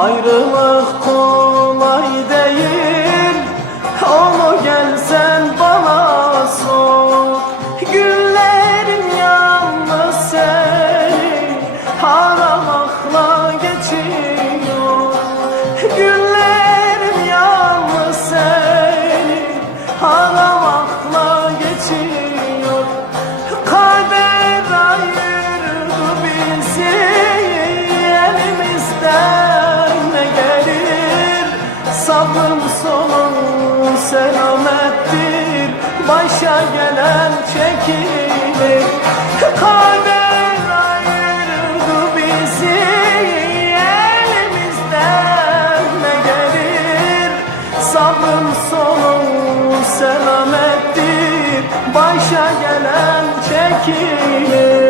Ayrılık kolay değil. Onu gelsen bana sor. Günlerim yalnız seni Aramakla geçiyor. Günlerim selamettir. Başa gelen çekilir Kader ayırdı bizi. Elimizden ne gelir? Sabrım sonu selamettir. Başa gelen çekilir